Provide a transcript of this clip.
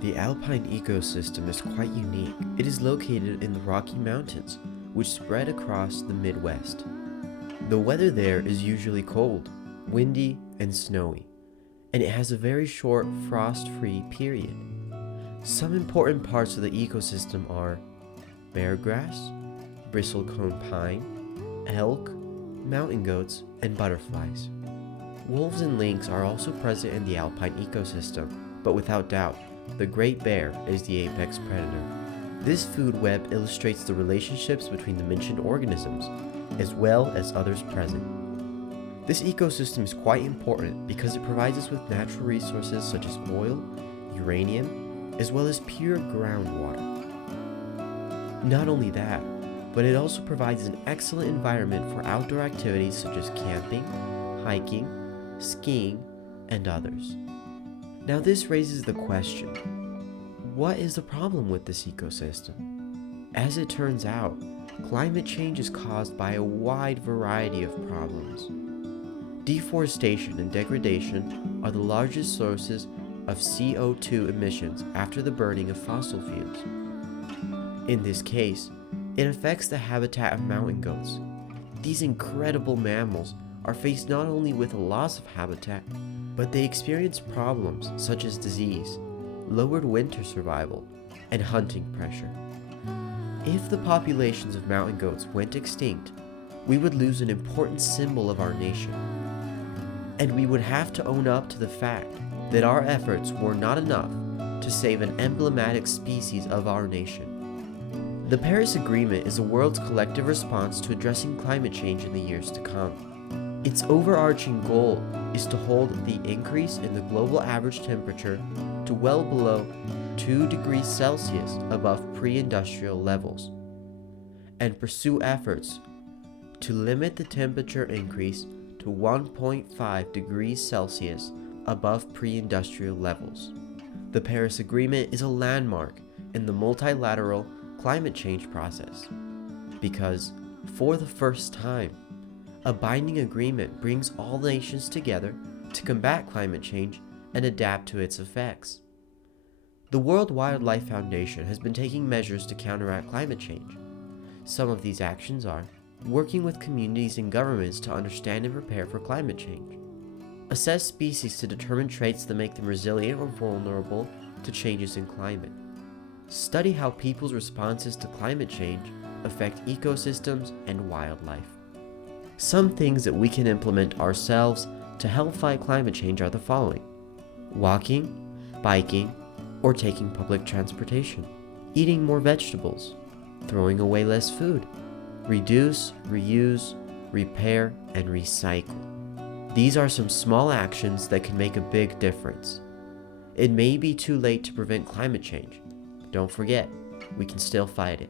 The Alpine ecosystem is quite unique. It is located in the Rocky Mountains, which spread across the Midwest. The weather there is usually cold, windy, and snowy, and it has a very short frost-free period. Some important parts of the ecosystem are bear grass, bristlecone pine, elk, mountain goats, and butterflies. Wolves and lynx are also present in the Alpine ecosystem, but without doubt, the great bear is the apex predator. This food web illustrates the relationships between the mentioned organisms, as well as others present. This ecosystem is quite important because it provides us with natural resources such as oil, uranium, as well as pure groundwater. Not only that, but it also provides an excellent environment for outdoor activities such as camping, hiking, skiing, and others. Now this raises the question, what is the problem with this ecosystem? As it turns out, climate change is caused by a wide variety of problems. Deforestation and degradation are the largest sources of CO2 emissions after the burning of fossil fuels. In this case, it affects the habitat of mountain goats. These incredible mammals are faced not only with a loss of habitat, but they experience problems such as disease, lowered winter survival, and hunting pressure. If the populations of mountain goats went extinct, we would lose an important symbol of our nation. And we would have to own up to the fact that our efforts were not enough to save an emblematic species of our nation. The Paris Agreement is the world's collective response to addressing climate change in the years to come. Its overarching goal is to hold the increase in the global average temperature to well below 2 degrees Celsius above pre-industrial levels, and pursue efforts to limit the temperature increase to 1.5 degrees Celsius above pre-industrial levels. The Paris Agreement is a landmark in the multilateral climate change process because, for the first time, a binding agreement brings all nations together to combat climate change and adapt to its effects. The World Wildlife Foundation has been taking measures to counteract climate change. Some of these actions are working with communities and governments to understand and prepare for climate change, assess species to determine traits that make them resilient or vulnerable to changes in climate, study how people's responses to climate change affect ecosystems and wildlife. Some things that we can implement ourselves to help fight climate change are the following: walking, biking, or taking public transportation, eating more vegetables, throwing away less food, reduce, reuse, repair, and recycle. These are some small actions that can make a big difference. It may be too late to prevent climate change. Don't forget, we can still fight it.